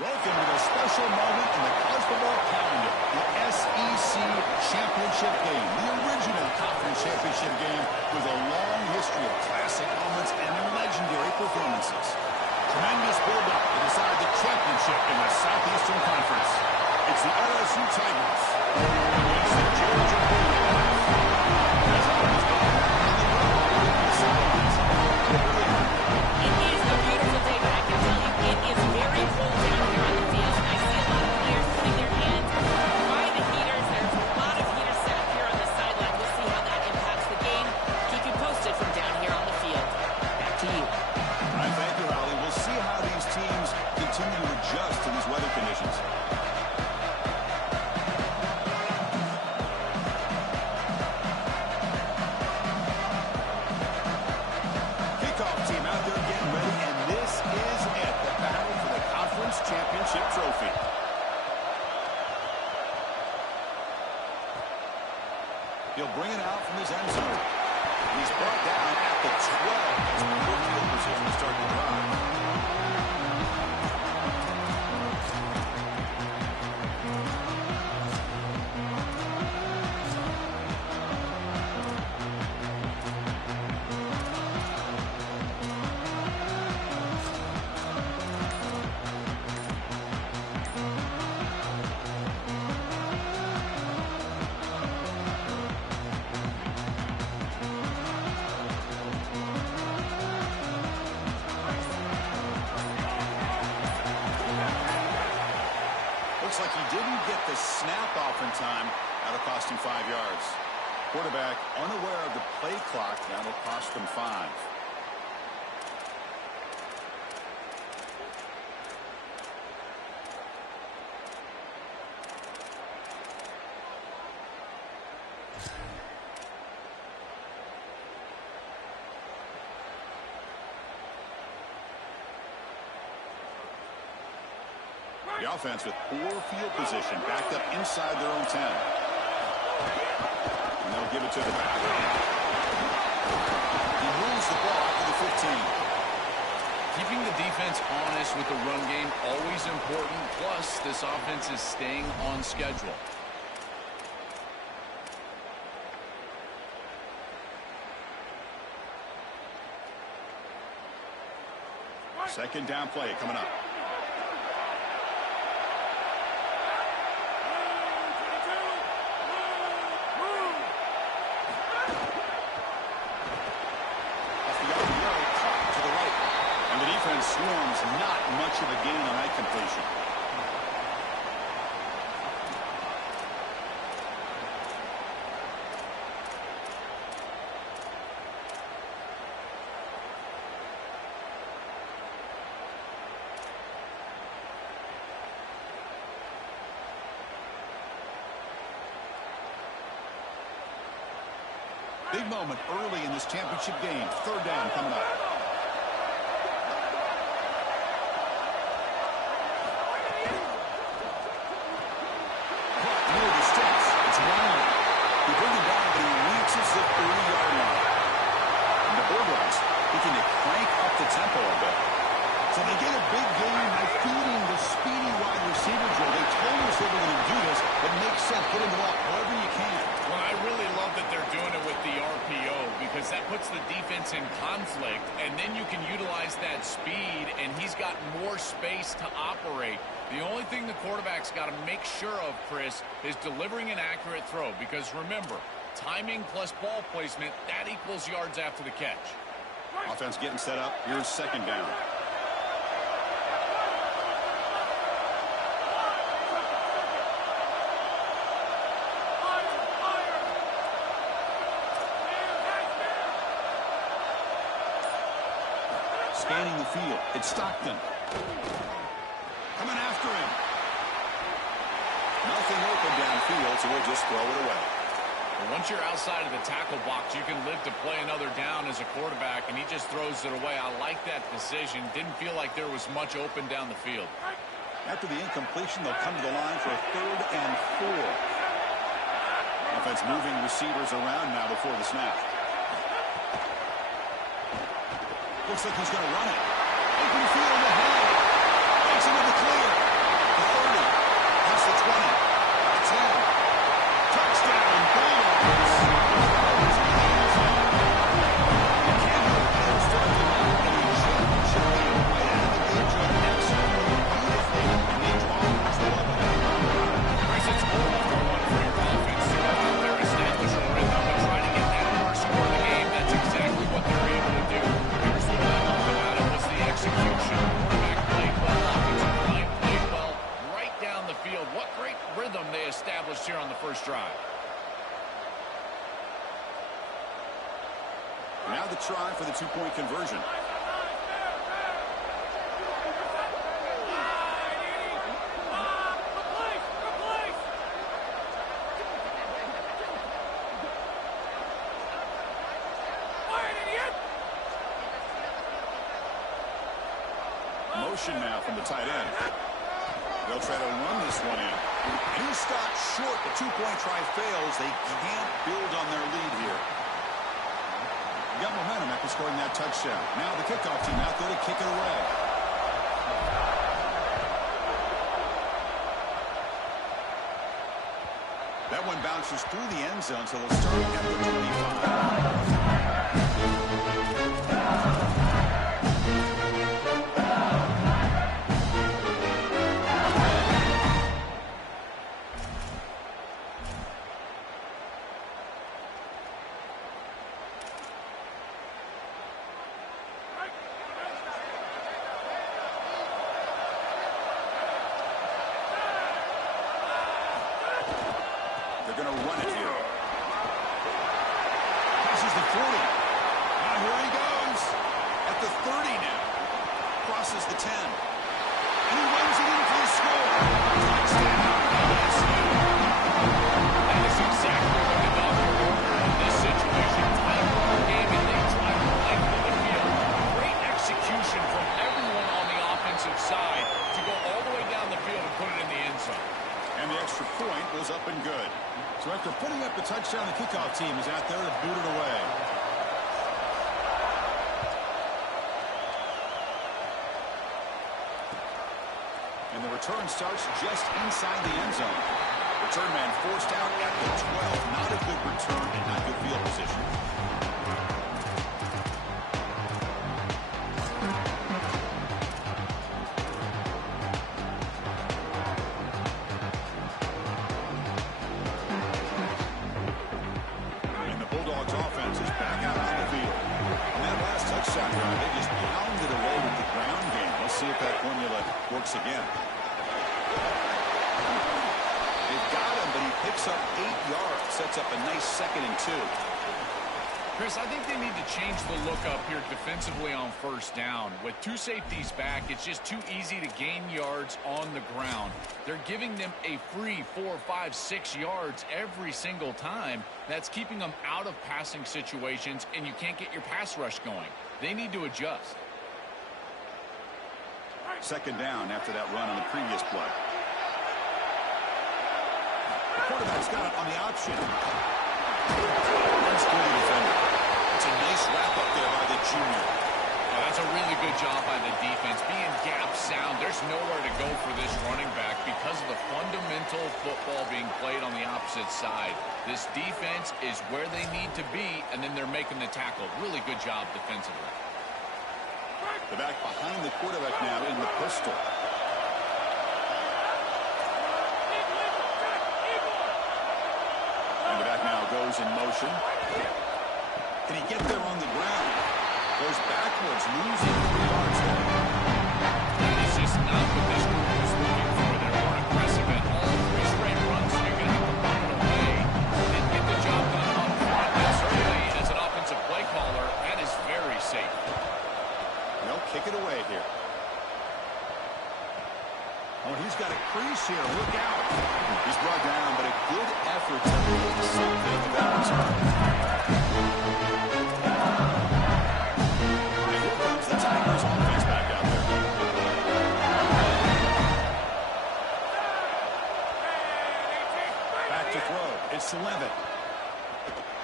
Welcome to a special moment in the college football calendar, the SEC Championship Game, the original conference championship game with a long history of classic moments and legendary performances. Tremendous build-up to decide the championship in the Southeastern Conference. It's the LSU Tigers against the Georgia Bulldogs. As always, on the road, the sidelines. It is a beautiful day, but I can tell you it is very cold down here on the field. I see a lot of players putting their hands by the heaters. There's a lot of heaters set up here on the sideline. We'll see how that impacts the game. Keep you posted from down here on the field. Back to you. All right, thank you, Holly. We'll see how these teams continue to adjust to these weather conditions. Championship trophy. He'll bring it out from his end zone. He's brought down at the 12. It's poor field position to start the drive. Looks like he didn't get the snap off in time. That'll cost him 5 yards. Quarterback unaware of the play clock. That'll cost them 5. The offense with poor field position, backed up inside their own 10. And they'll give it to the back. He moves the ball out to the 15. Keeping the defense honest with the run game, always important. Plus, this offense is staying on schedule. Second down play coming up. Swarms, not much of a gain on that completion. Big moment early in this championship game. Third down coming up. Looking to crank up the tempo a bit. So they get a big gain by feeding the speedy wide receiver drill. They told us they were going to do this. It makes sense. Get him the ball wherever you can. Well, I really love that they're doing it with the RPO because that puts the defense in conflict, and then you can utilize that speed, and he's got more space to operate. The only thing the quarterback's got to make sure of, Chris, is delivering an accurate throw because, remember, timing plus ball placement, that equals yards after the catch. Offense getting set up. Here's second down. Scanning the field. It's Stockton. Coming after him. Nothing open downfield, so we'll just throw it away. Once you're outside of the tackle box, you can live to play another down as a quarterback, and he just throws it away. I like that decision. Didn't feel like there was much open down the field. After the incompletion, they'll come to the line for a 3rd and 4. Offense moving receivers around now before the snap. Looks like he's going to run it. Open field ahead. Takes him to the clear. Now the try for the two-point conversion. Motion now from the tight end. They'll try to run this one in. And he stopped short. The two-point try fails. They can't build on their lead here. Got momentum after scoring that touchdown. Now the kickoff team out there to kick it away. That one bounces through the end zone, so they'll start at the 25. They're going to run it here. Passes the 40. Now here he goes. At the 30 now. Crosses the 10. And he runs it in for the score. Touchdown. That is exactly what the doctor ordered in this situation. Time for the game, and they try to length of the field. Great execution from everyone on the offensive side to go all the way down the field and put it in the end zone. And the extra point was up and good. So after putting up the touchdown, the kickoff team is out there to boot it away. And the return starts just inside the end zone. Return man forced out at the 12. Not a good return and not good field position. Works again. They've got him, but he picks up 8 yards. Sets up a nice 2nd and 2. Chris, I think they need to change the look up here defensively on first down. With two safeties back, it's just too easy to gain yards on the ground. They're giving them a free 4, 5, 6 yards every single time. That's keeping them out of passing situations, and you can't get your pass rush going. They need to adjust. 2nd down after that run on the previous play. The quarterback's got it on the option. That's good defender. It's a nice wrap up there by the junior. That's a really good job by the defense. Being gap sound, there's nowhere to go for this running back because of the fundamental football being played on the opposite side. This defense is where they need to be, and then they're making the tackle. Really good job defensively. The back behind the quarterback now in the pistol. And the back now goes in motion. Can he get there on the ground? Goes backwards, losing 3 yards there. That is just not what this group was looking for. They weren't aggressive at all. 3 straight runs, so you're going to have to run it away. Didn't get the job done up front. And certainly, as an offensive play caller, that is very safe. They'll kick it away here. Oh, he's got a crease here. Look out. He's brought down, but a good effort to make something of that return. And here comes the Tigers offense back out there. Back to throw. It's 11.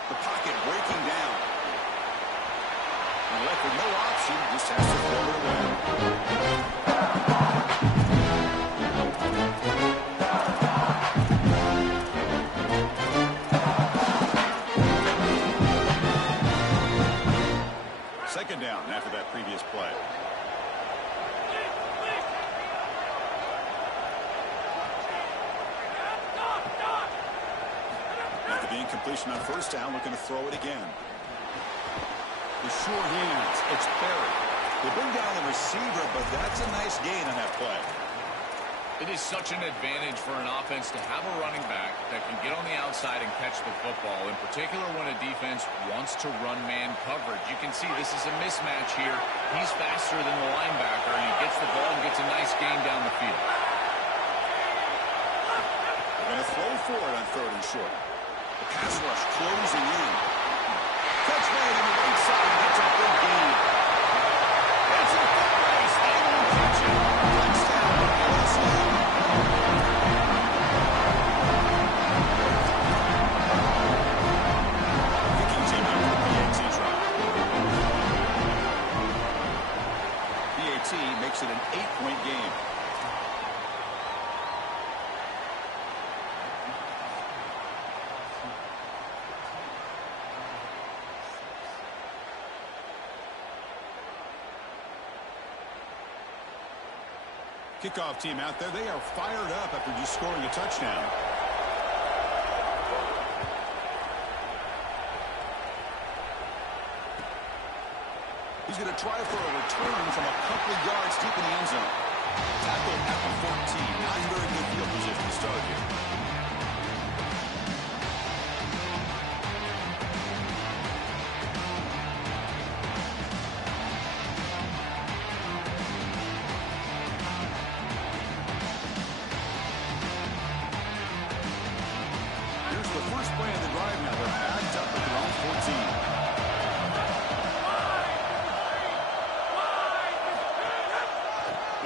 The pocket breaking down. And left with no option, just has to throw it away. Second down after that previous play. After the incompletion on first down, looking to throw it again. The sure hands, it's Perry. They bring down the receiver, but that's a nice gain on that play. It is such an advantage for an offense to have a running back that can get on the outside and catch the football, in particular when a defense wants to run man coverage. You can see this is a mismatch here. He's faster than the linebacker, and he gets the ball and gets a nice gain down the field. They're going to throw for it on 3rd and short. The pass rush closing in. Catch made on the right side. That's a big gain. That's a good race. They won't catch it. Touchdown, LSU. Kicking team out for the PAT drive. PAT makes it an 8-point game. Kickoff team out there. They are fired up after just scoring a touchdown. He's going to try for a return from a couple of yards deep in the end zone. Tackle at the 14. Not in very good field position to start here.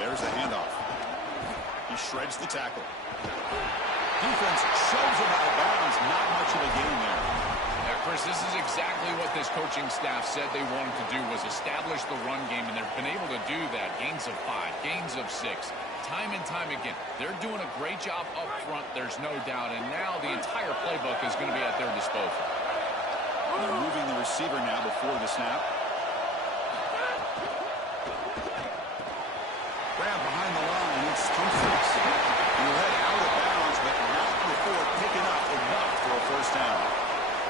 There's the handoff. He shreds the tackle. Defense shoves him out of bounds. Not much of a gain there. Yeah, Chris, this is exactly what this coaching staff said they wanted to do, was establish the run game, and they've been able to do that. Gains of 5, gains of 6, time and time again. They're doing a great job up front, there's no doubt, and now the entire playbook is going to be at their disposal. They're moving the receiver now before the snap. Grab behind the line. It's Humphries. He led out of bounds, but not before picking up enough for a first down.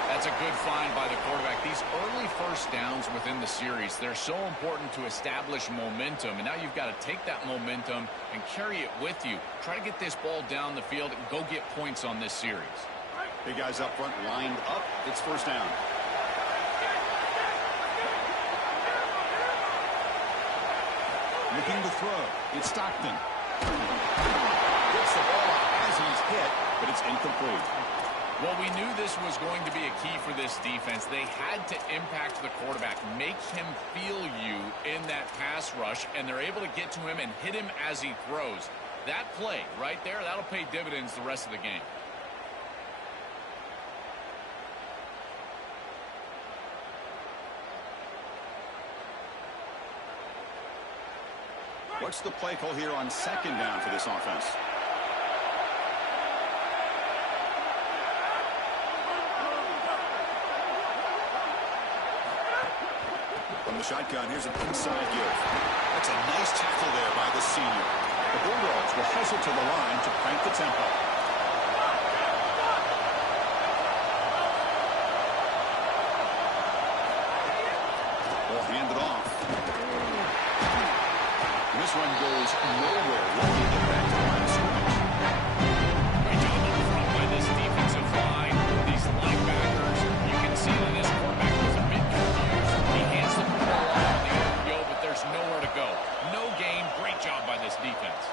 That's a good find by the quarterback. These early first downs within the series, they're so important to establish momentum. And now you've got to take that momentum and carry it with you. Try to get this ball down the field and go get points on this series. Big guys up front lined up. It's first down. Looking to throw. It's Stockton. Gets the ball out as he's hit, but it's incomplete. Well, we knew this was going to be a key for this defense. They had to impact the quarterback, make him feel you in that pass rush, and they're able to get to him and hit him as he throws. That play right there, that'll pay dividends the rest of the game. What's the play call here on 2nd down for this offense? From the shotgun, here's an inside give. That's a nice tackle there by the senior. The Bulldogs will hustle to the line to crank the tempo. Ball handed off. This one goes nowhere. Lucky to get back to the line of scrimmage. Great job up front by this defensive line. These linebackers, you can see that this quarterback was a bit confused. He hands the ball off on the RPO, but there's nowhere to go. No gain. Great job by this defense.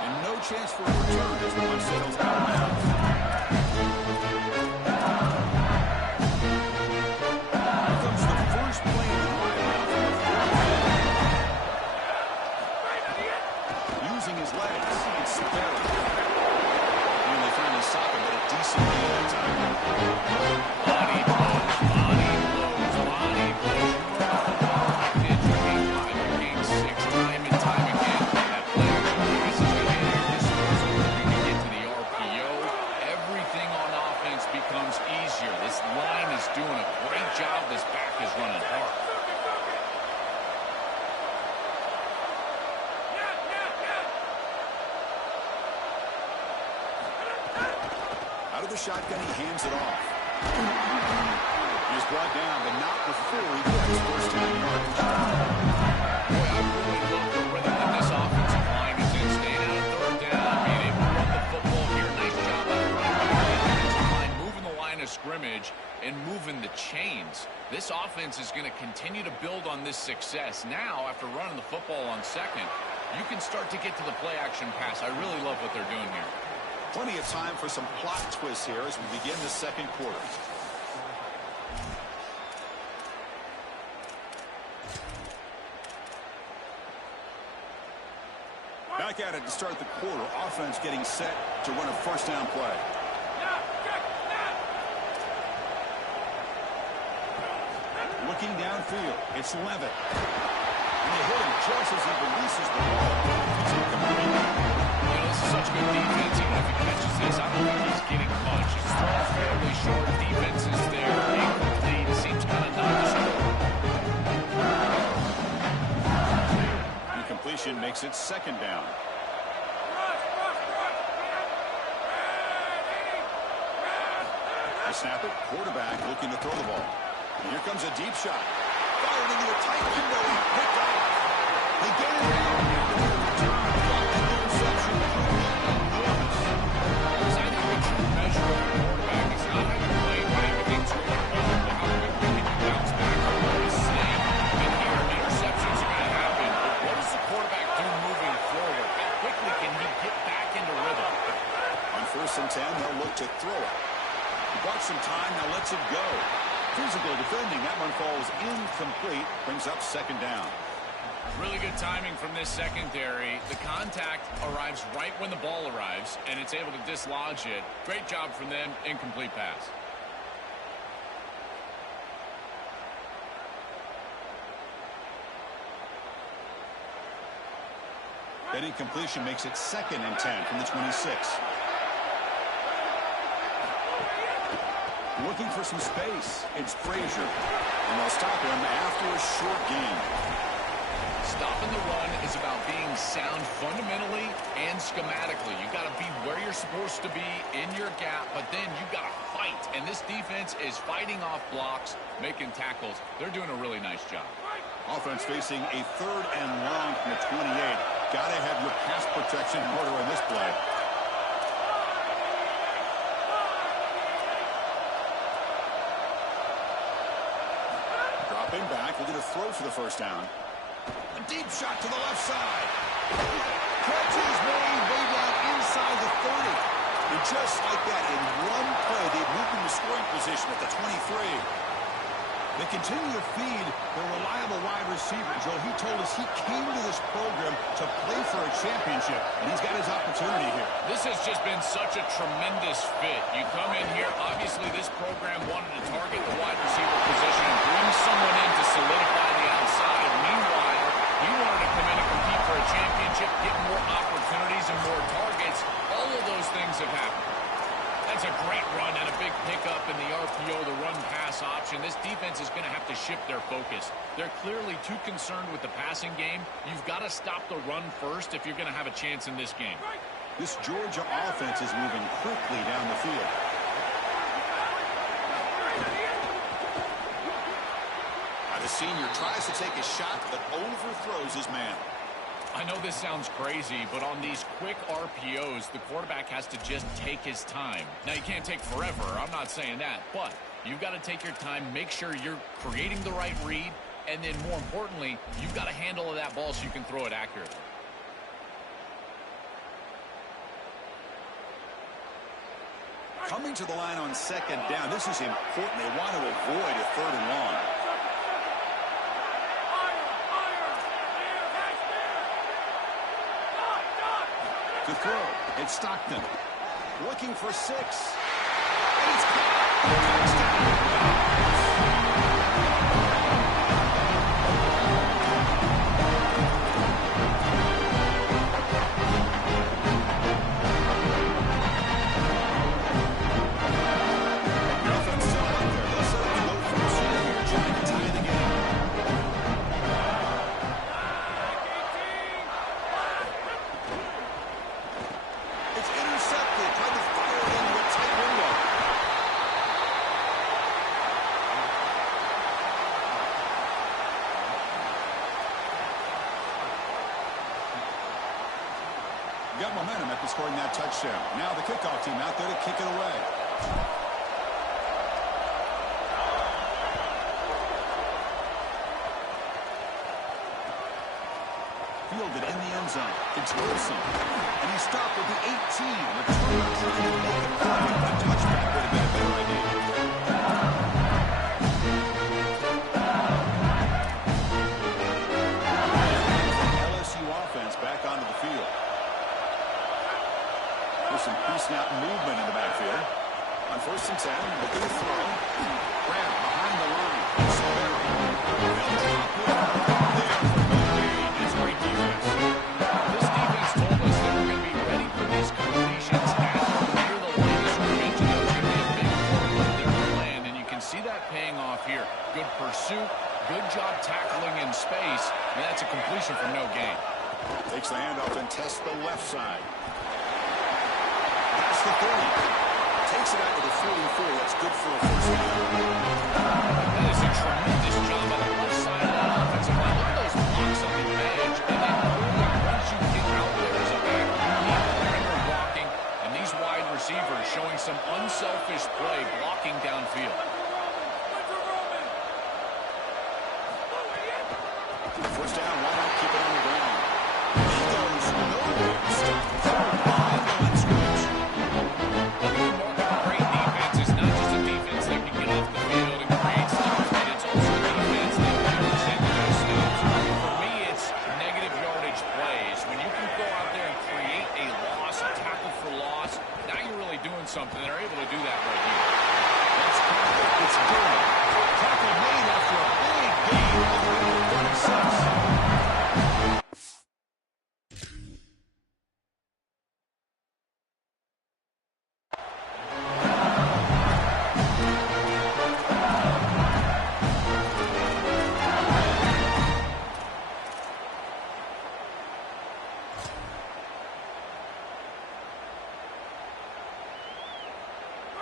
And no chance for a return as the one settles out of bounds. Here comes the first play of the drive now from the 40. Using his legs, it's Sperry. And they finally stop him, but a decent gain that time. Body blows, body blows, body blows. Did you gain 5, you gain 6, time and time again. That player increases the air disposal. You can get to the RPO. Everything on offense becomes easier. This line is doing a great job. This back is running hard. Out of the shotgun, he hands it off. He's brought down, but not before he gets first down yardage. Boy, I really love the rhythm that this offensive line is in. Staying out of 3rd down, and moving the chains. This offense is going to continue to build on this success. Now, after running the football on second, you can start to get to the play-action pass. I really love what they're doing here. Plenty of time for some plot twists here as we begin the second quarter. Back at it to start the quarter. Offense getting set to run a first down play. Looking downfield. It's Levitt. And they hit him just as he releases the ball. This is such good defense. Even if he catches this, I don't think he's getting much. His throw's fairly short. Defense is there. Incomplete. Seems kind of not to score. Incompletion makes it second down. The snap it. Quarterback looking to throw the ball. And here comes a deep shot. Fired into a tight window. He picked off. They get it out. Interception. I think the true measure of a quarterback is not how you play when everything's going well, but how quickly can you bounce back from a mistake. And here, interceptions are going to happen, but what does the quarterback do moving forward? How quickly can he get back into rhythm? On 1st and 10, they'll look to throw it. He bought some time, now lets it go. Physical defending, that one falls incomplete, brings up second down. Really good timing from this secondary. The contact arrives right when the ball arrives, and it's able to dislodge it. Great job from them. Incomplete pass. That incompletion makes it 2nd and 10 from the 26. Looking for some space. It's Frazier. And they'll stop him after a short gain. Stopping the run is about being sound fundamentally and schematically. You got to be where you're supposed to be in your gap, but then you got to fight. And this defense is fighting off blocks, making tackles. They're doing a really nice job. Offense facing a 3rd and long from the 28. Got to have your pass protection in order on this play. Dropping back, looking to throw for the first down. A deep shot to the left side. Catch is made way down inside the 30. And just like that, in one play, they've moved into scoring position at the 23. They continue to feed their reliable wide receiver. Joe, he told us he came to this program to play for a championship, and he's got his opportunity here. This has just been such a tremendous fit. You come in here, obviously this program wanted to target the wide receiver position and bring someone in to solidify the outside. Meanwhile, he wanted to come in and compete for a championship, get more opportunities and more targets. All of those things have happened. That's a great run and a big pickup in the RPO, the run-pass option. This defense is going to have to shift their focus. They're clearly too concerned with the passing game. You've got to stop the run first if you're going to have a chance in this game. This Georgia offense is moving quickly down the field. The senior tries to take a shot, but overthrows his man. I know this sounds crazy, but on these quick RPOs, the quarterback has to just take his time. Now, you can't take forever. I'm not saying that, but you've got to take your time, make sure you're creating the right read, and then more importantly, you've got a handle of that ball so you can throw it accurately. Coming to the line on 2nd down, this is important. They want to avoid a 3rd and long. To throw, it's Stockton. Looking for 6. And it's caught. The offense still out there. They'll set up to go for 2 here, trying to tie the game. It's intercepted. Tried to fire it into a tight window. Got momentum after scoring that touchdown. Now the kickoff team out there to kick it away. fielded in the end zone. It's Wilson. And he stopped at the 18. Returner trying to make a play. A touchback would have been a better idea. LSU offense back onto the field. There's some pre-snap movement in the backfield. On 1st and 10, looking to throw. Grab behind the line. They'll drop it there for no gain. It's great defense. This defense told us that we're going to be ready for these completions after the line is changing. It's going to be a big part of their plan, and you can see that paying off here. Good pursuit, good job tackling in space, and that's a completion for no gain. Takes the handoff and tests the left side. That's the 30. Takes it out to the 44. That's good for a first down. That is a tremendous job on the left side of that offensive line. Look at those blocks on the edge, and then clearly once you get out there as a back, you need perimeter blocking, and these wide receivers showing some unselfish play blocking downfield. First down, why not keep it on the ground? He goes nowhere. Stop the throw behind the line scrimmage. Great defense is not just a defense that can get off the field and create stops, but it's also a defense that powers into those stops. For me, it's negative yardage plays. When you can go out there and create a loss, a tackle for loss, now you're really doing something. They're able to do that right here. That's tackle. It's good. Tackle made after a big gain all the way to 36.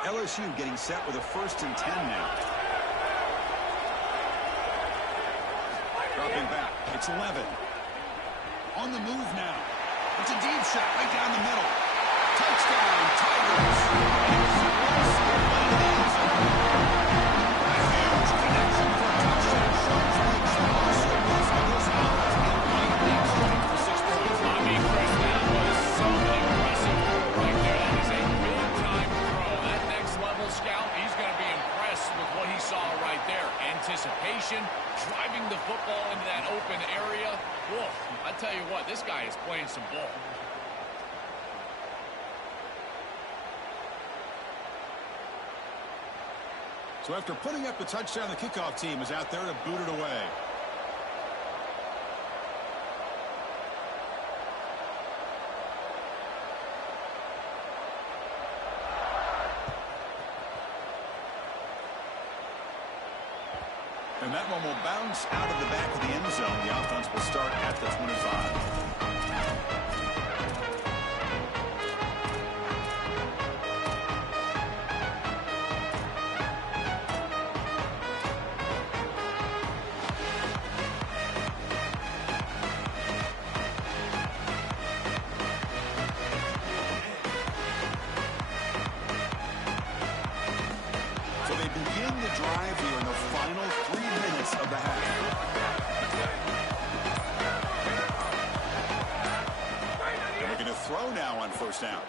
LSU getting set with a 1st and 10 now. Dropping back. It's 11. On the move now. It's a deep shot right down the middle. Touchdown, Tigers. It's a huge connection for a touchdown. Shows the explosiveness of this offense. And lightning strike for 6 points. I mean, Chris, that was so impressive right there. That is a big-time throw. That next-level scout, he's going to be impressed with what he saw right there. Anticipation, driving the football into that open area. Whoa, I tell you what, this guy is playing some ball. So after putting up a touchdown, the kickoff team is out there to boot it away. And that one will bounce out of the back of the end zone. The offense will start at the 25. So they begin the drive here in the final 3 minutes of the half. And we're going to throw now on 1st down.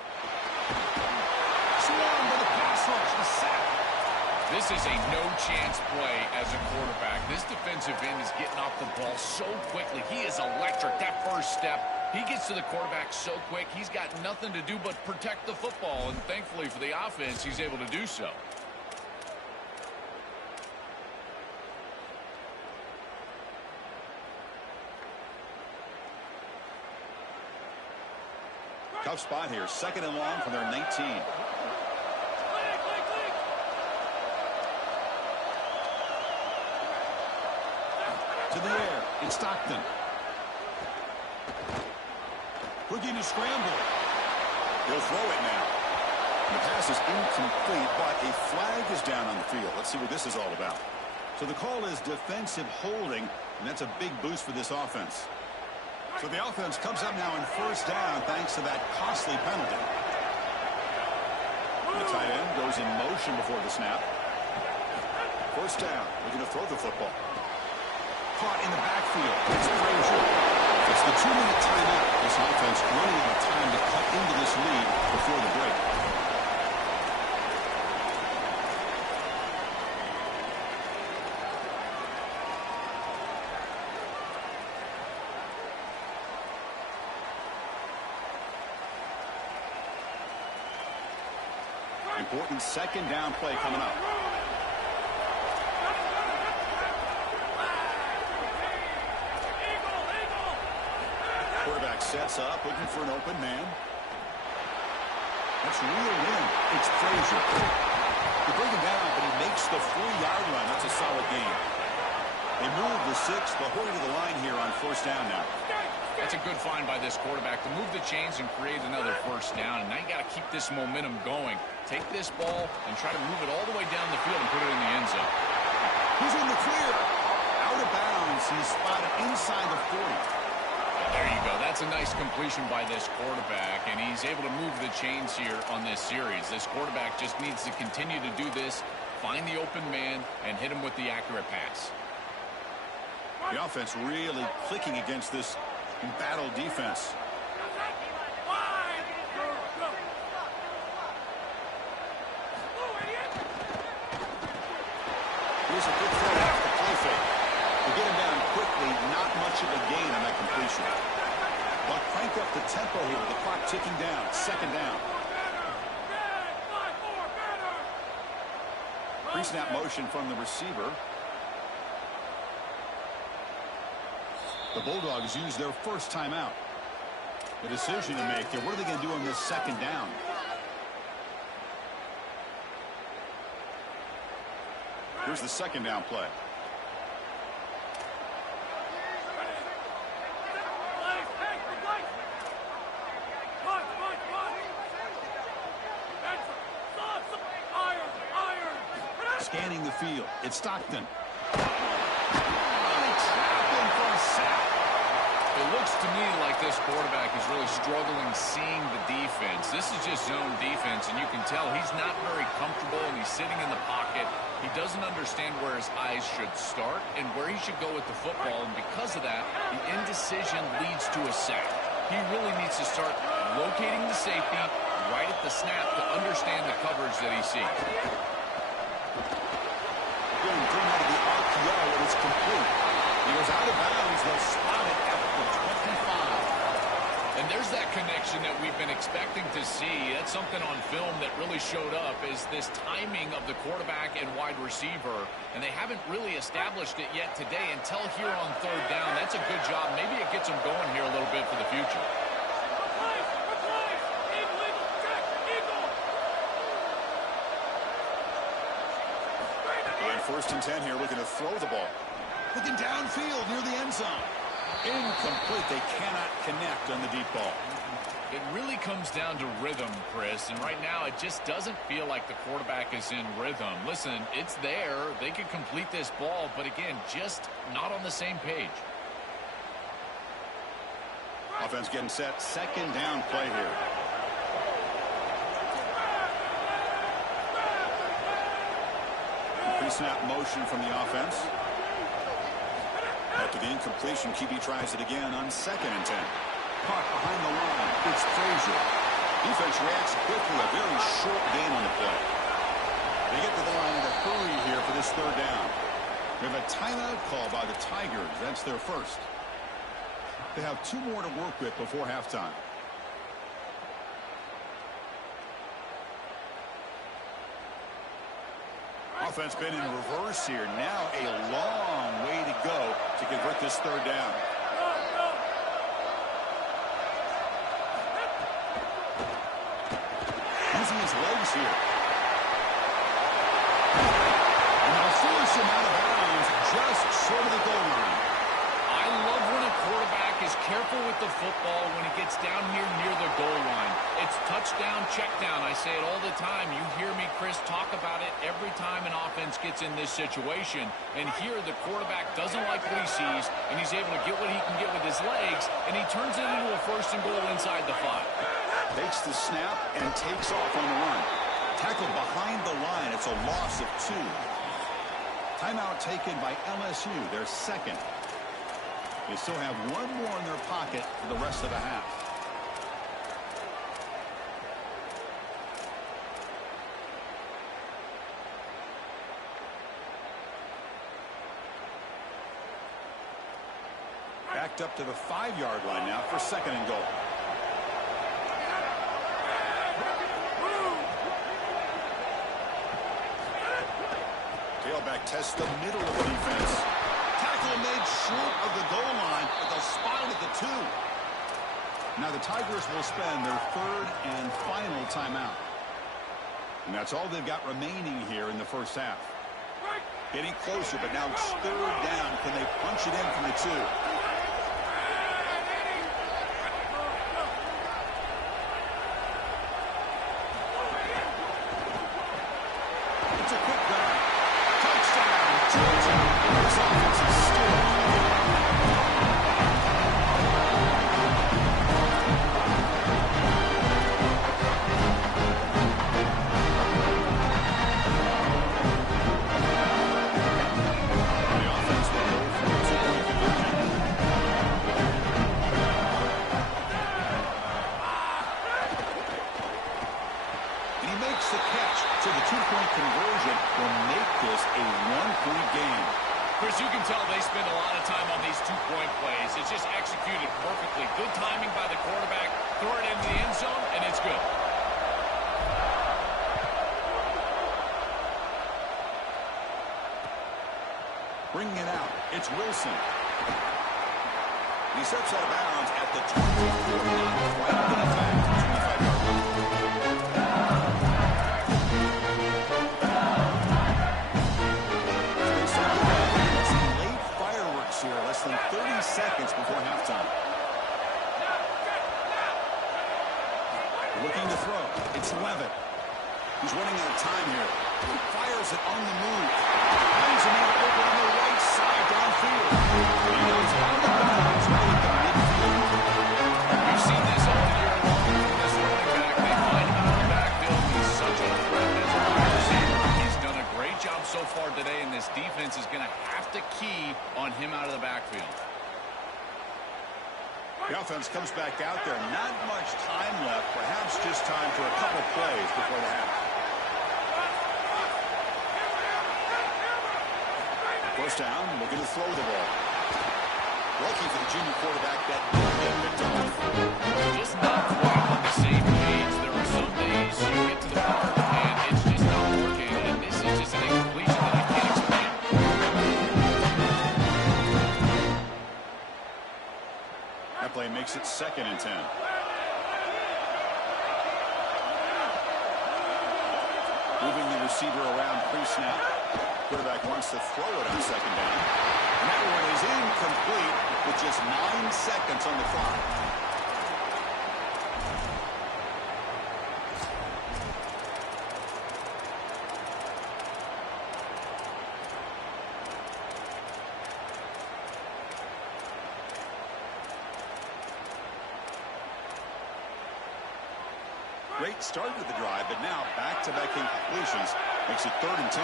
Swarm with a pass rush, the sack. This is a no-chance play as a quarterback. This defensive end is getting off the ball so quickly. He is electric. That first step, he gets to the quarterback so quick. He's got nothing to do but protect the football, and thankfully for the offense, he's able to do so. Tough spot here. 2nd and long from their 19. To the air. It's Stockton. Looking to scramble. He'll throw it now. The pass is incomplete, but a flag is down on the field. Let's see what this is all about. So the call is defensive holding, and that's a big boost for this offense. So the offense comes up now in 1st down thanks to that costly penalty. The tight end goes in motion before the snap. 1st down. Looking to throw the football. Caught in the backfield. It's Frazier. It's the 2-minute timeout. This offense running out of time to cut into this lead before the break. Important second down play coming up. Quarterback sets up, looking for an open man. That's real wind. It's Frazier. They bring him down, but he makes the 4-yard run. That's a solid gain. They move the 6. They'll hurry to the line here on first down now. That's a good find by this quarterback to move the chains and create another first down. And now you got to keep this momentum going. Take this ball and try to move it all the way down the field and put it in the end zone. He's in the clear. Out of bounds. He's spotted inside the 40. There you go. That's a nice completion by this quarterback, and he's able to move the chains here on this series. This quarterback just needs to continue to do this, find the open man, and hit him with the accurate pass. The offense really clicking against this embattled defense. Here's a good throw off the play fake. To get him down quickly, not much of a gain on that completion. But crank up the tempo here with the clock ticking down. Second down. Pre-snap motion from the receiver. The Bulldogs use their first timeout. The decision to make here. What are they going to do on this second down? Here's the second down play. Scanning the field. It's Stockton. It looks to me like this quarterback is really struggling seeing the defense. This is just zone defense, and you can tell he's not very comfortable, and he's sitting in the pocket. He doesn't understand where his eyes should start and where he should go with the football, and because of that, the indecision leads to a sack. He really needs to start locating the safety right at the snap to understand the coverage that he sees. Bring out of the RPO, and it's complete. He goes out of bounds. They'll spot it at the 25. And there's that connection that we've been expecting to see. That's something on film that really showed up, is this timing of the quarterback and wide receiver. And they haven't really established it yet today until here on third down. That's a good job. Maybe it gets them going here a little bit for the future. First and 10 here, looking to throw the ball. Looking downfield near the end zone. Incomplete. They cannot connect on the deep ball. It really comes down to rhythm, Chris, and right now it just doesn't feel like the quarterback is in rhythm. Listen, it's there. They could complete this ball, but again, just not on the same page. Offense getting set. Second down play here. Pre-snap motion from the offense. After the incompletion, QB tries it again on second and 10. Caught behind the line. It's Frazier. Defense reacts quickly. A very short gain on the play. They get to the line in a hurry here for this third down. We have a timeout call by the Tigers. That's their first. They have 2 more to work with before halftime. Offense been in reverse here. Now a long way to go to convert this third down. Using his legs here. And they'll force him out of bounds just short of the goal line. I love when a quarterback is careful with the football when he gets down here near the goal line. It's touchdown, check down. I say it all the time. You hear me, Chris, talk about it every time an offense gets in this situation. And here the quarterback doesn't like what he sees, and he's able to get what he can get with his legs, and he turns it into a first and goal inside the 5. Takes the snap and takes off on the run. Tackled behind the line. It's a loss of 2. Timeout taken by LSU, their second. They still have one more in their pocket for the rest of the half. Backed up to the 5-yard line now for 2nd and goal. Tailback tests the middle of the defense. Tackle made short of the goal line, but they'll spot it at the 2. Now the Tigers will spend their 3rd and final timeout. And that's all they've got remaining here in the first half. Getting closer, but now it's 3rd down. Can they punch it in from the 2? It's a quick drive. Touchdown, Georgia. This offense is still conversion will make this a 1-point game. Chris, you can tell they spend a lot of time on these 2-point plays. It's just executed perfectly. Good timing by the quarterback. Throw it into the end zone, and it's good. Bringing it out, it's Wilson. He steps out of bounds at the 24 line. Right in effect, 25-yard line. Here, less than 30 seconds before halftime. Looking to throw. It's Levitt. He's running out of time here. Fires it on the move. Finds a man open on the right side downfield. He goes out of bounds right at the midfield. We've seen this all year long from this running back. They find him out of the backfield. He's such a threat as a wide receiver. He's done a great job so far today, and this defense is going to have to key on him out of the backfield. The offense comes back out there. Not much time left. Perhaps just time for a couple plays before the half. First down, looking to throw the ball. Lucky for the junior quarterback that didn't get picked off. Just not quite on the same page. There are some days you get to the ball and it's just not working. And this is just an incompletion that I can't explain. That play makes it 2nd and 10. Moving the receiver around pre-snap. Quarterback wants to throw it on 2nd down. And that one is incomplete with just 9 seconds on the clock. Great start with the drive, but now back-to-back incompletions makes it 3rd and 10.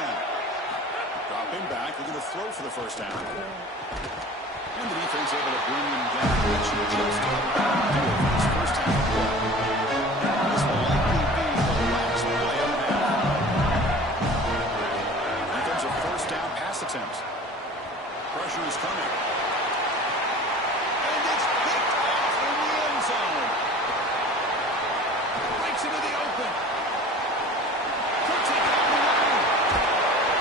Dropping back, looking to throw for the first down. And the defense able to bring him down, which he just about to do for his first half of play. This will likely be the last play of the half. Defensive first down pass attempts. Pressure is coming. And it's picked off in the end zone. Breaks into the open. Puts it on the line.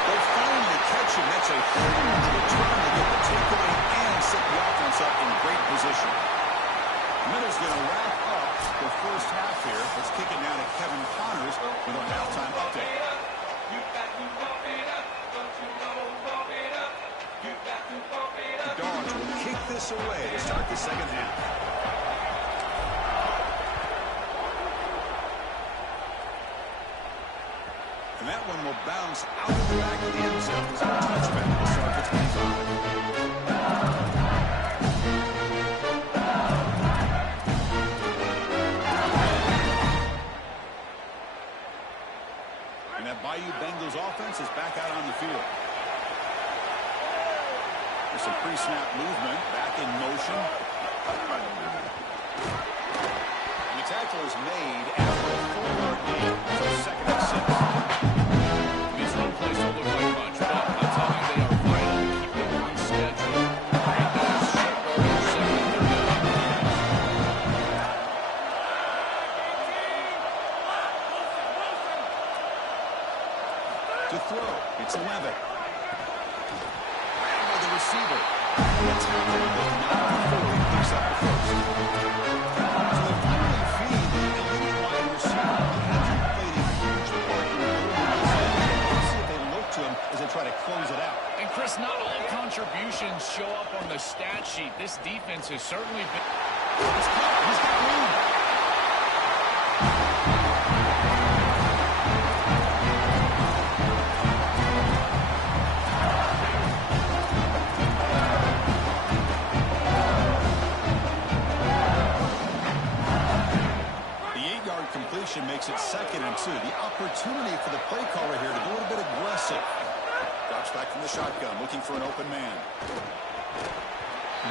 They finally catch him. That's a huge return to get the takeaway and set the offense up in great position. Minutes going to wrap up the first half here. Let's kick it now to Kevin Connors with a halftime update. The Dogs will kick this away to start the second half. And that one will bounce out of the back of the end zone. It's a touchback to start the 25. And that Bayou Bengals offense is back out on the field. There's some pre-snap movement movement, back in motion. And the tackle is made after a 4-yard gain. So second and 6. These run plays don't look like much, but I'm telling you, they are vital to keep them on schedule. Great those short yardage, second and third down opportunities. To throw, it's 11. And with the receiver. The tackle, but not before he picks up the first. So they finally feed the elite wide receiver. Hasn't played a huge part in the Let's see if they look to him as they try to close it out. And Chris, not all contributions show up on the stat sheet. This defense has certainly been... He's got room. Completion makes it 2nd and 2. The opportunity for the play caller here to go a little bit aggressive. Drops back from the shotgun, looking for an open man.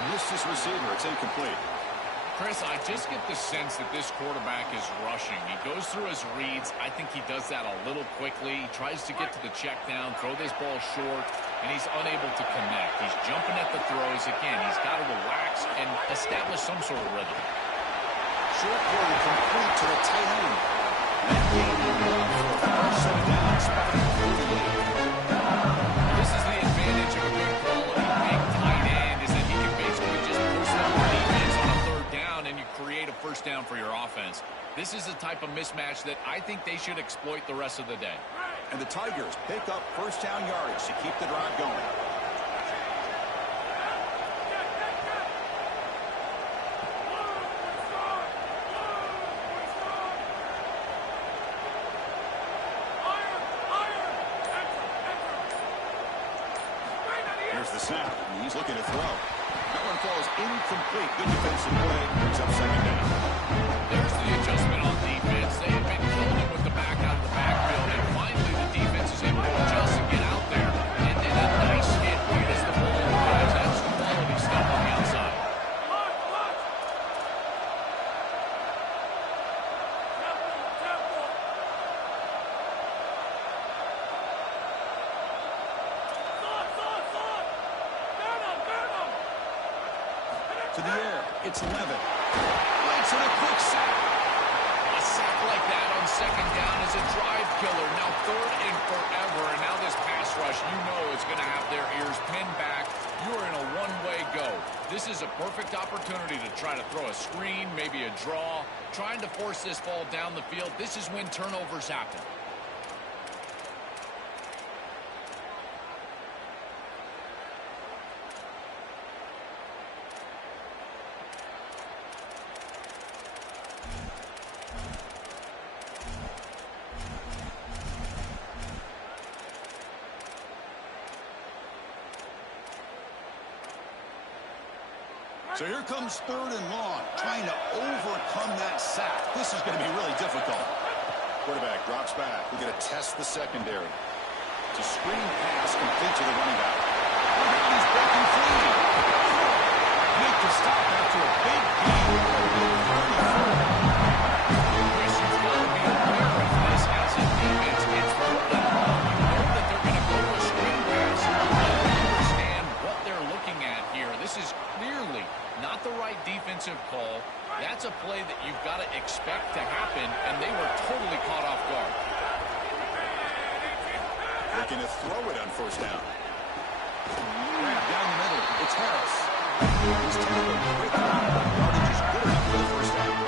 Missed his receiver. It's incomplete. Chris, I just get the sense that this quarterback is rushing. He goes through his reads. I think he does that a little quickly. He tries to get to the check down, throw this ball short, and he's unable to connect. He's jumping at the throws. Again, he's got to relax and establish some sort of rhythm. Short quarter complete to the tight end. That game for a first set of downs, back at 48. This is the advantage of a good quality big tight end, is that he can basically just post up the defense on a 3rd down and you create a 1st down for your offense. This is the type of mismatch that I think they should exploit the rest of the day. And the Tigers pick up 1st down yardage to keep the drive going. Here's the snap, and he's looking to throw. That one falls incomplete. Good defensive play. Brings up 2nd down. There's the adjustment on defense. They have been killing him with the back out of the backfield, and finally the defense is able to adjust and get out there. And then a nice hit right as the ball arrives. That's quality stuff on the outside. To the air, it's 11. Lights in a quick sack. A sack like that on 2nd down is a drive killer. Now 3rd and forever, and now this pass rush, you know it's going to have their ears pinned back. You're in a one-way go. This is a perfect opportunity to try to throw a screen, maybe a draw, trying to force this ball down the field. This is when turnovers happen. So here comes 3rd and long, trying to overcome that sack. This is going to be really difficult. Quarterback drops back. We're going to test the secondary. It's a screen pass complete to the running back. And he's breaking free. Make the stop after a big gain. Chris, you've got to be aware of this as a defense. It's working. You know that they're going to go to a screen pass. You understand what they're looking at here. This is clearly not the right defensive call. That's a play that you've got to expect to happen, and they were totally caught off guard. Looking to throw it on 1st down. Grab down the middle. It's Harris. He's tackled quickly. Yardage is good enough for the 1st down.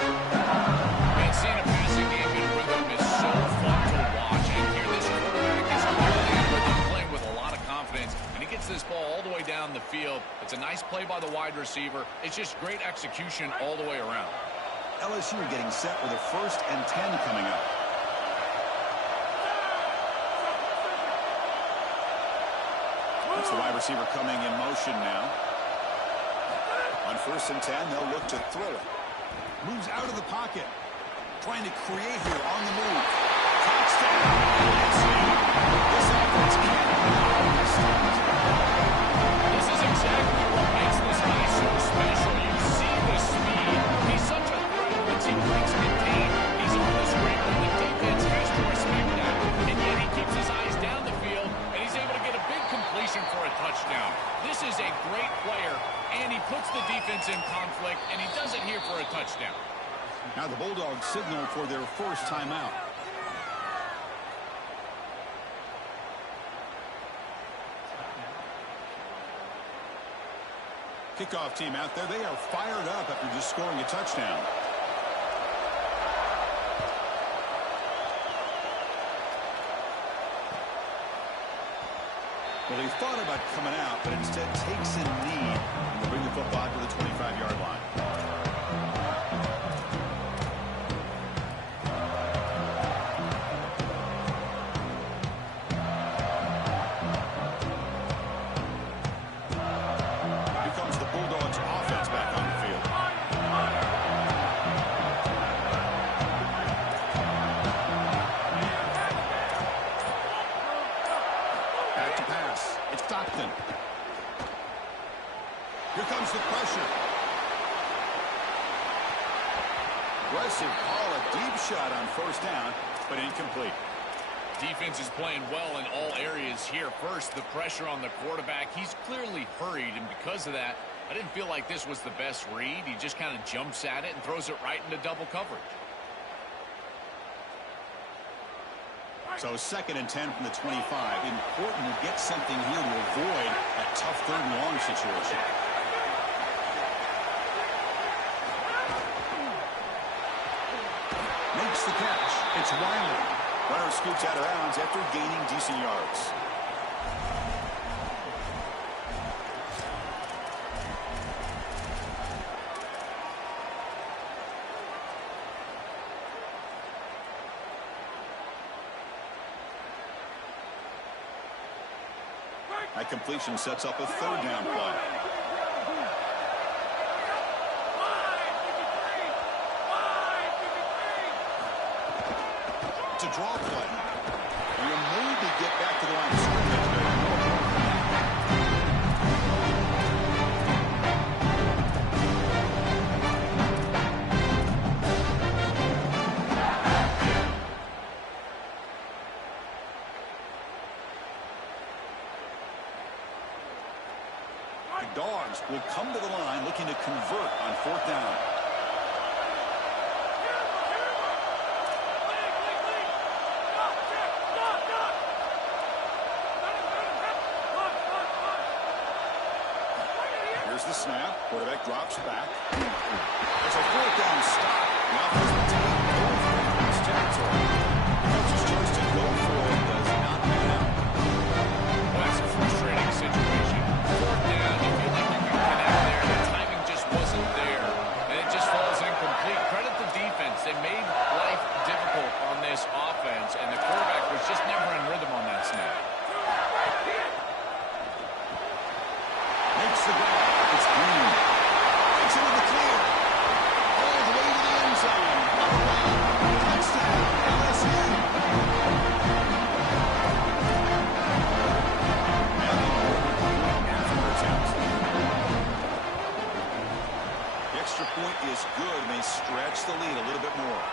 Man, seeing a passing game in rhythm is so fun to watch, and here this quarterback is clearly in rhythm, playing with a lot of confidence, and he gets this ball all the way down the field. It's a nice play by the wide receiver. It's just great execution all the way around. LSU getting set with a 1st and 10 coming up. It's the wide receiver coming in motion now. On 1st and 10, they'll look to throw it. Moves out of the pocket. Trying to create here on the move. Touchdown. This offense can't be. This is exactly what makes this guy the defense in conflict, and he does it here for a touchdown. Now the Bulldogs signal for their first timeout. Kickoff team out there. They are fired up after just scoring a touchdown. Well, he thought about coming out, but instead takes a knee and bring the football to the 25-yard line. Here comes the pressure. Aggressive call, a deep shot on first down, but incomplete. Defense is playing well in all areas here. First, the pressure on the quarterback. He's clearly hurried, and because of that, I didn't feel like this was the best read. He just kind of jumps at it and throws it right into double coverage. So 2nd and 10 from the 25. Important to get something here to avoid a tough 3rd and long situation. Makes the catch. It's Wiley. Runner scoots out of bounds after gaining decent yards. That completion sets up a 3rd down play. It's a draw play. And you'll maybe get back to the line of scrimmage. The Dogs will come to the line looking to convert on 4th down. Here's the snap. Quarterback drops back. It's a 4th down stop. The offensive team goes for its territory. Coach's choice to go for it does not pan out. Well, that's a frustrating situation. 4th down, you feel like you can connect there. The timing just wasn't there, and it just falls incomplete. Credit the defense. They made life difficult on this offense, and the quarterback was just never in rhythm on that snap. Makes the grab. It's Green. Takes it to the clear. All the way to the end zone. Touchdown, LSU. The extra point is good, and they stretch the lead a little bit more.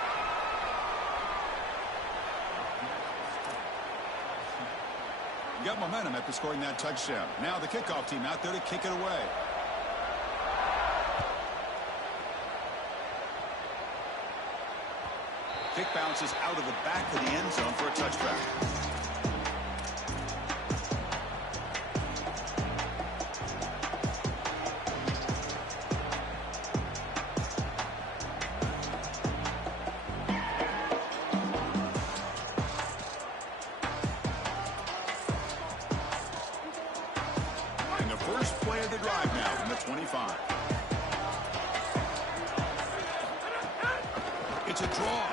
Got momentum after scoring that touchdown. Now the kickoff team out there to kick it away. Kick bounces out of the back of the end zone for a touchback. First play of the drive now from the 25. It's a draw.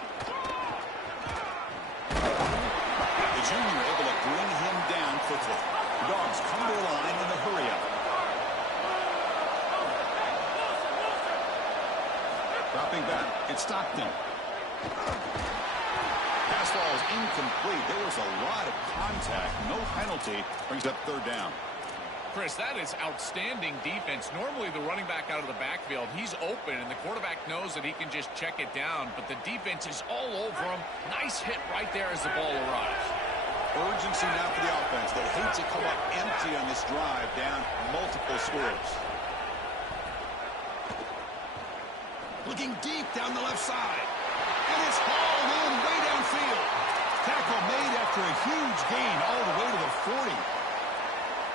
The junior able to bring him down quickly. The Dogs come to the line in the hurry up. Dropping back. It's Stockton. Pass ball is incomplete. There was a lot of contact. No penalty. Brings up 3rd down. Chris, that is outstanding defense. Normally the running back out of the backfield, he's open, and the quarterback knows that he can just check it down, but the defense is all over him. Nice hit right there as the ball arrives. Urgency now for the offense. They hate to come up empty on this drive, down multiple scores. Looking deep down the left side. And it's hauled in way downfield. Tackle made after a huge gain all the way to the 40.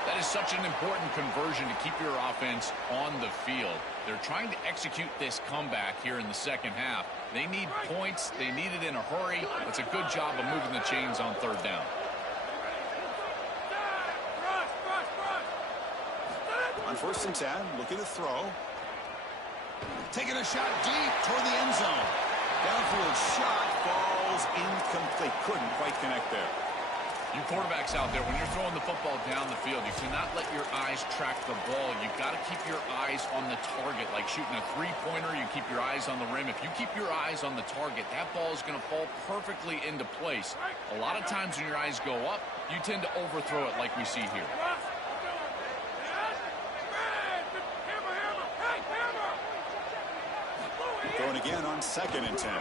That is such an important conversion to keep your offense on the field. They're trying to execute this comeback here in the second half. They need points. They need it in a hurry. It's a good job of moving the chains on third down. On 1st and 10, looking to throw. Taking a shot deep toward the end zone. Downfield shot falls incomplete. Couldn't quite connect there. You quarterbacks out there, when you're throwing the football down the field, you cannot let your eyes track the ball. You've got to keep your eyes on the target. Like shooting a three-pointer, you keep your eyes on the rim. If you keep your eyes on the target, that ball is going to fall perfectly into place. A lot of times when your eyes go up, you tend to overthrow it like we see here. Going again on 2nd and 10.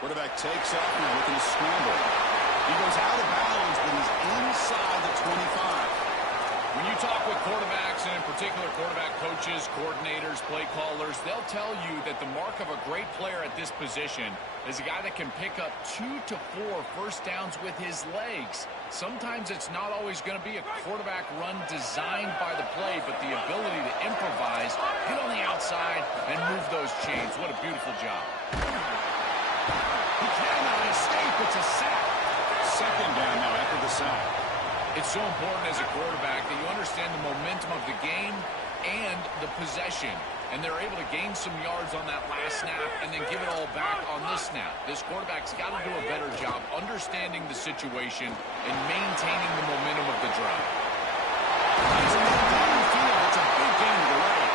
Quarterback takes off now looking to scramble. He goes out of bounds, but he's inside the 25. When you talk with quarterbacks, and in particular quarterback coaches, coordinators, play callers, they'll tell you that the mark of a great player at this position is a guy that can pick up 2 to 4 first downs with his legs. Sometimes it's not always going to be a quarterback run designed by the play, but the ability to improvise, get on the outside, and move those chains. What a beautiful job. He cannot escape. It's a sack. 2nd down now after the sack. It's so important as a quarterback that you understand the momentum of the game and the possession. And they're able to gain some yards on that last snap and then give it all back on this snap. This quarterback's got to do a better job understanding the situation and maintaining the momentum of the drive. He's in the downfield. It's a big gain to the right.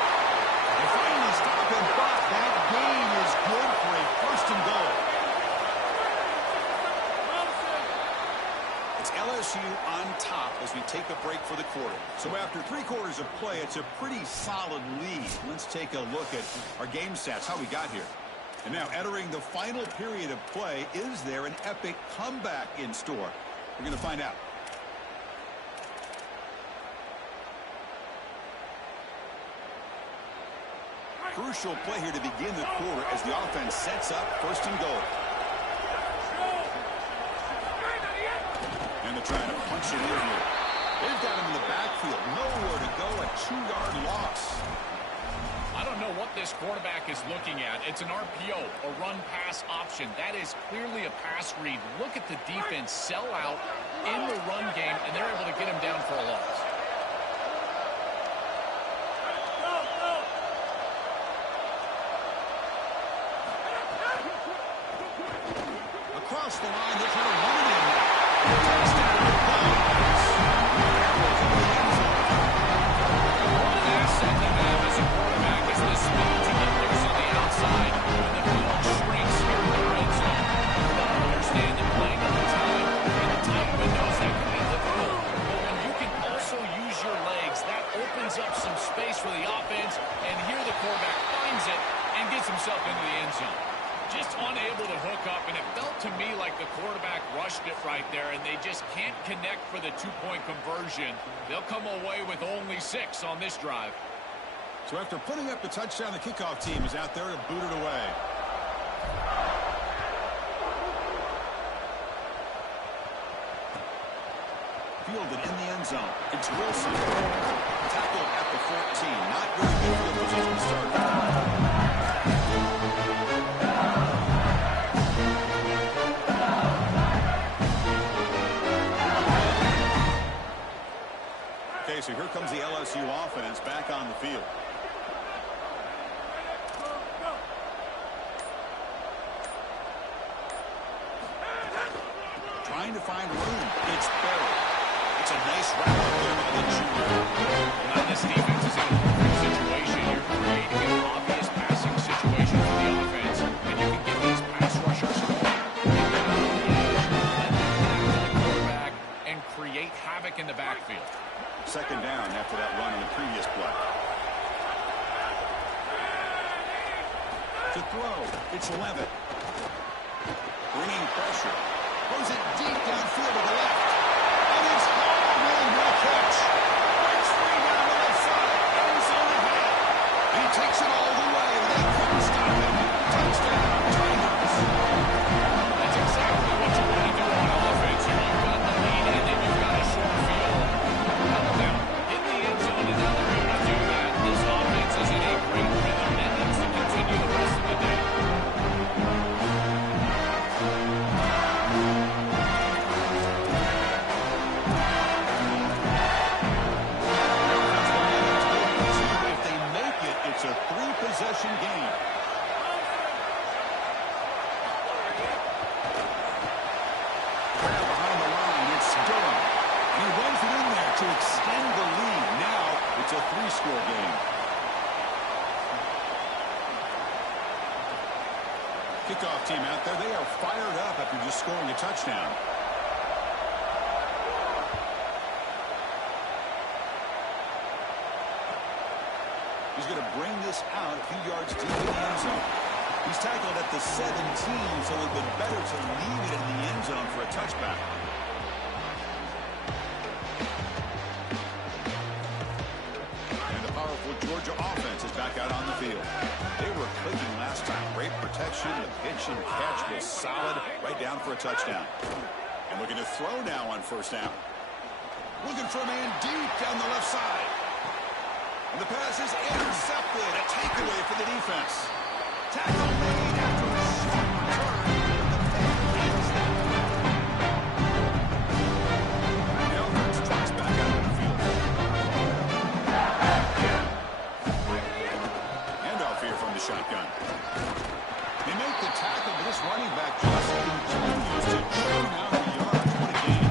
They finally stop him, but that gain is good for a 1st and goal. It's LSU on top as we take a break for the quarter. So after 3 quarters of play, it's a pretty solid lead. Let's take a look at our game stats, how we got here. And now entering the final period of play, is there an epic comeback in store? We're going to find out. Crucial play here to begin the quarter as the offense sets up 1st and goal. And they're trying to punch it in here. They've got him in the backfield. Nowhere to go. A 2-yard loss. I don't know what this quarterback is looking at. It's an RPO, a run-pass option. That is clearly a pass read. Look at the defense sell out in the run game, and they're able to get him down for a loss. Across the line, they're trying to run it in. Touchdown. What an asset to have as a quarterback is the speed to get loose on the outside when the field shrinks here in the red zone. You've got to understand that playing all the time and the tight windows, that can be difficult. But when you can also use your legs, that opens up some space for the offense, and here the quarterback finds it and gets himself into the end zone. Just unable to hook up, and it felt to me like the quarterback rushed it right there, and they just can't connect for the 2-point conversion. They'll come away with only 6 on this drive. So after putting up the touchdown, the kickoff team is out there to boot it away. Fielded in the end zone. It's Wilson. Tackled at the 14. Not very good field position start. Okay, so here comes the LSU offense back on the field. Trying to find room. It's buried. It's a nice wrap up there by the junior. Well, now this defense is in a perfect situation. You're creating an obvious passing situation for the offense, and you can get these pass rushers going. Get them out on the edge, let them connect to the quarterback, and create havoc in the backfield. 2nd down after that run in the previous play. To throw, it's Levitt. Bringing pressure. Throws it deep downfield to the left. And it's hauled in. What a catch. Breaks free down the left side. End zone ahead. And he takes it all the way They couldn't stop him. Touchdown, Tigers. That's exactly what you want to do on offense here. You've got the lead and then you've got a short field. How about them? In the end zone, and now they're able to do that. This offense is in a great rhythm that needs to continue the rest of the day. If they make it, it's a three-possession game. Grab behind the line, it's Dillon. And he runs it in there to extend the lead. Now it's a three-score game. Kickoff team out there, they are fired up after just scoring a touchdown. He's going to bring this out a few yards deep in the end zone. He's tackled at the 17, so it would have been better to leave it in the end zone for a touchback. And the powerful Georgia offense is back out on the field. They were clicking last time. Great protection. The pitch and catch was solid. Right down for a touchdown. And looking to throw now on first down. Looking for a man deep down the left side. And the pass is intercepted. A takeaway for the defense. Tackle made after a short return. The offense drops back out on the field. Handoff here from the shotgun. They make the tackle, but this running back just continues to churn out the yards. What a game.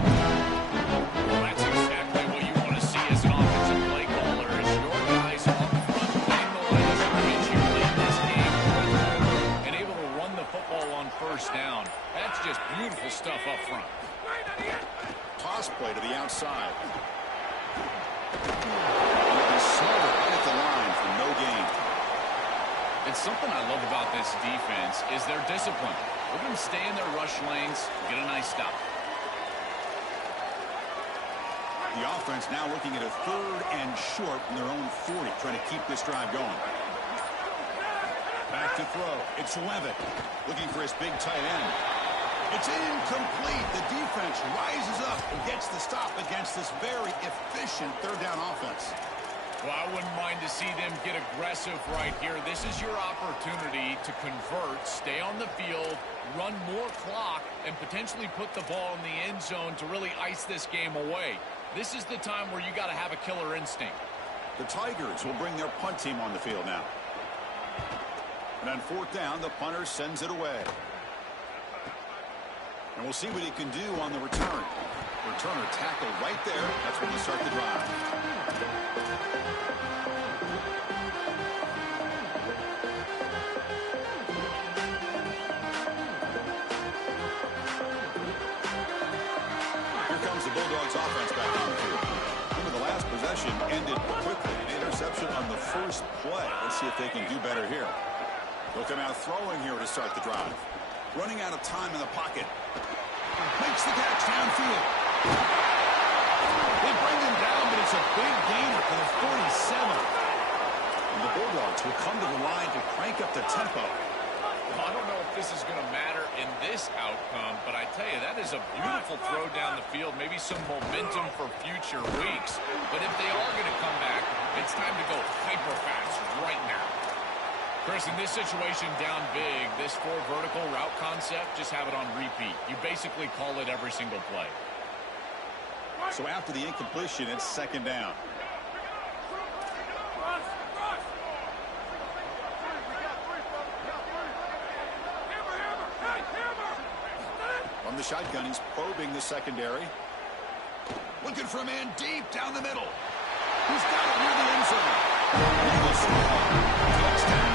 Well, that's exactly what you want to see as an offensive play caller, is your guys up front winning the line of scrimmage here in this game and able to run the football on first down. That's just beautiful stuff up front. Toss play to the outside. It'll be smothered right at the line for no gain. And something I love about this defense is their discipline. We're going to stay in their rush lanes, get a nice stop. The offense now looking at a third and short from their own 40, trying to keep this drive going. Back to throw. It's Levitt looking for his big tight end. It's incomplete. The defense rises up and gets the stop against this very efficient third down offense. Well, I wouldn't mind to see them get aggressive right here. This is your opportunity to convert, stay on the field, run more clock, and potentially put the ball in the end zone to really ice this game away. This is the time where you got to have a killer instinct. The Tigers will bring their punt team on the field now. And on fourth down, the punter sends it away. And we'll see what he can do on the return. Returner tackle right there. That's when you start the drive. Here comes the Bulldogs offense back on the field. Remember, the last possession ended quickly. An interception on the first play. Let's see if they can do better here. They'll come out throwing here to start the drive. Running out of time in the pocket. Makes the catch downfield. They bring him down, but it's a big gainer for the 47. And the Bulldogs will come to the line to crank up the tempo. Well, I don't know if this is going to matter in this outcome, but I tell you, that is a beautiful throw down the field, maybe some momentum for future weeks. But if they are going to come back, it's time to go hyper fast right now. Chris, in this situation down big, this four vertical route concept, just have it on repeat. You basically call it every single play. So after the incompletion, it's second down. From the shotgun, he's probing the secondary. Looking for a man deep down the middle. He's got it near the end zone. Eagles score. Touchdown.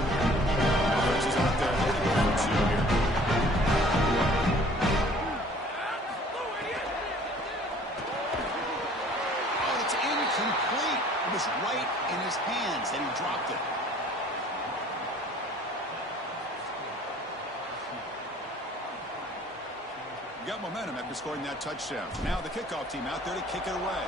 Offense is out there. They're going for two here. Oh, it's incomplete. was right in his hands, and he dropped it. Got momentum after scoring that touchdown. Now the kickoff team out there to kick it away.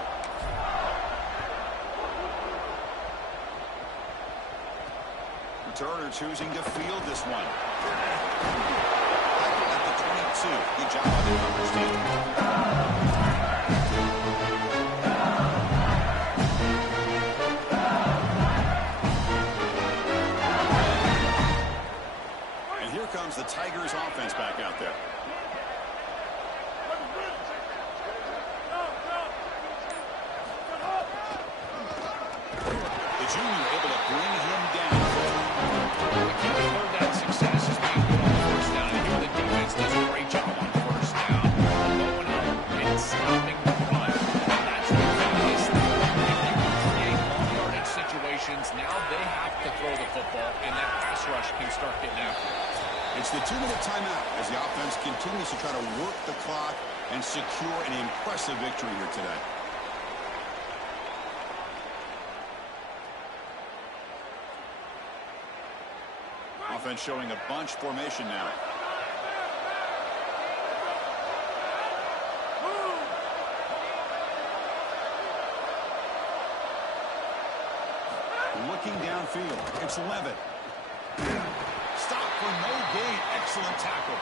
Returner choosing to field this one. At the 22. Good job by the coverage team. And here comes the Tigers offense back out there. Junior able to bring him down. The key to that success is being good on first down. And here the defense does a great job on first down. Going up and stopping the run. And that's the biggest thing. If you can create long-yardage situations, now they have to throw the football, and that pass rush can start getting after it. It's the 2-minute timeout as the offense continues to try to work the clock and secure an impressive victory here today. Offense showing a bunch formation now. Looking downfield. It's Levitt. Stop for no gain. Excellent tackle.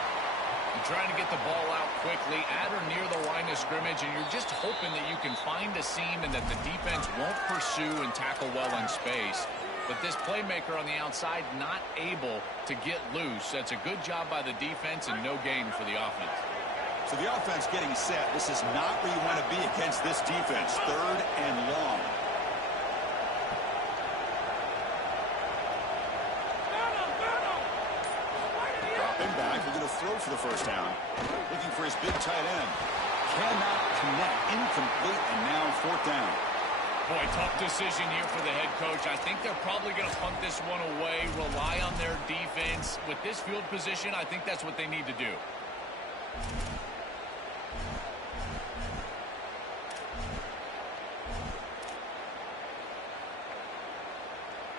You're trying to get the ball out quickly at or near the line of scrimmage, and you're just hoping that you can find a seam and that the defense won't pursue and tackle well in space. But this playmaker on the outside not able to get loose. That's a good job by the defense and no gain for the offense. So the offense getting set. This is not where you want to be against this defense. 3rd and long. Dropping back. We're going to throw for the first down. Looking for his big tight end. Cannot connect. Incomplete, and now 4th down. Boy, tough decision here for the head coach. I think they're probably going to punt this one away, rely on their defense. With this field position, I think that's what they need to do.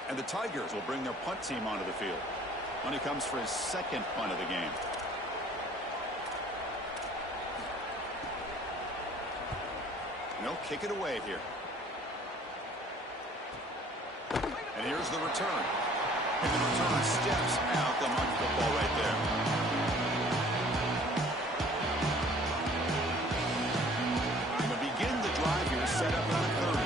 And the Tigers will bring their punt team onto the field. When he comes for his 2nd punt of the game. No, kick it away here. And here's the return. And the return steps out. They'll mark the football right there. And to begin the drive here, set up on the 30.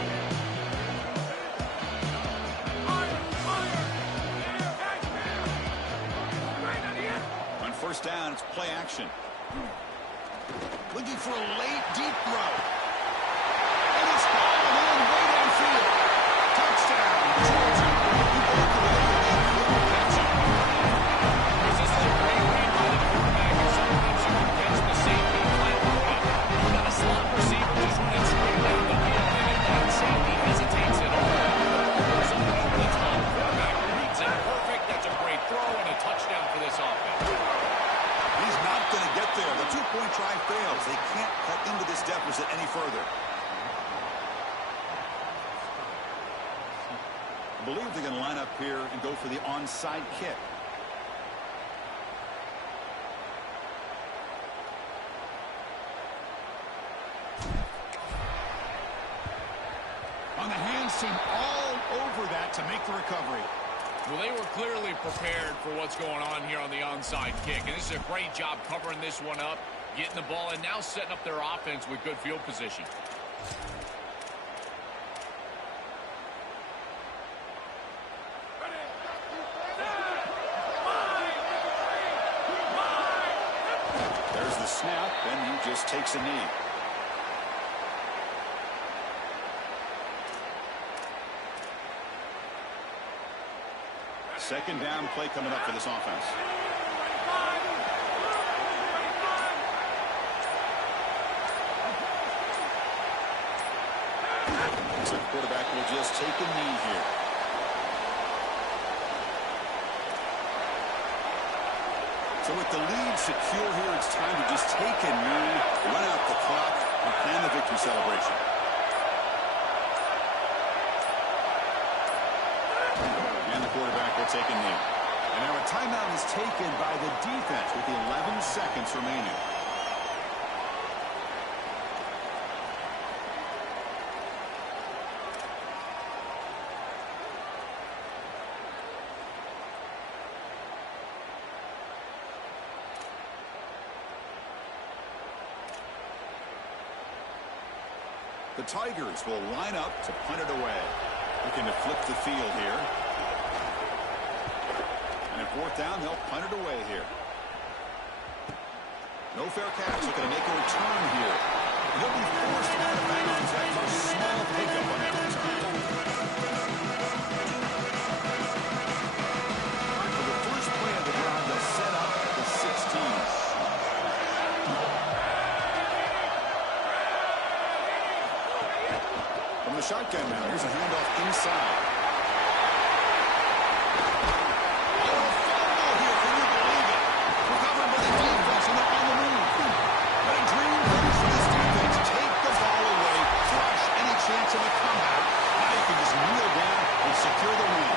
On first down, it's play action. Looking for a late, deep throw. And it's falling in way downfield. Touchdown, Georgia. This is a great read by the quarterback, and sometimes you can catch the safety flat footed. You've got a slot receiver just running straight down the field, and if that safety hesitates at all, the ball goes up and over the top. Quarterback reads it perfect. That's a great throw and a touchdown for this offense. He's not going to get there. The 2-point try fails. They can't cut into this deficit any further. I believe they're going to line up here and go for the onside kick. On the hands team all over that to make the recovery. Well, they were clearly prepared for what's going on here on the onside kick, and this is a great job covering this one up, getting the ball, and now setting up their offense with good field position. There's the snap, and he just takes a knee. Second down play coming up for this offense. So the quarterback will just take a knee here. So with the lead secure here, it's time to just take a knee, run out the clock, and plan the victory celebration. take a knee. And now a timeout is taken by the defense with 11 seconds remaining. The Tigers will line up to punt it away. Looking to flip the field here. And at fourth down, they'll punt it away here. No fair catch. Looking to make a return here. He'll be forced out of bounds after a small pickup on that return. For the first play of the drive, they'll set up the 16. From the shotgun now, here's a handoff inside. Oh, a fumble here, can you believe it? Recovered by the defense, and they're on the move. But a dream comes from this defense. Take the ball away, crush any chance of a comeback. Now you can just kneel down and secure the win.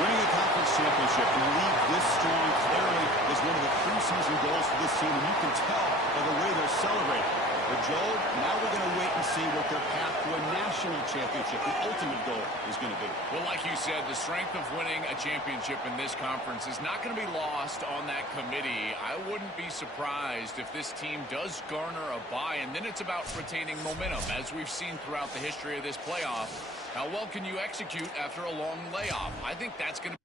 Winning a conference championship in a league this strong clearly is one of the preseason goals for this team, and you can tell by the way they're celebrating. But, Joel, now we're going to wait and see what their path to a national championship, the ultimate goal, is going to be. Well, like you said, the strength of winning a championship in this conference is not going to be lost on that committee. I wouldn't be surprised if this team does garner a bye, and then it's about retaining momentum, as we've seen throughout the history of this playoff. How well can you execute after a long layoff? I think that's going to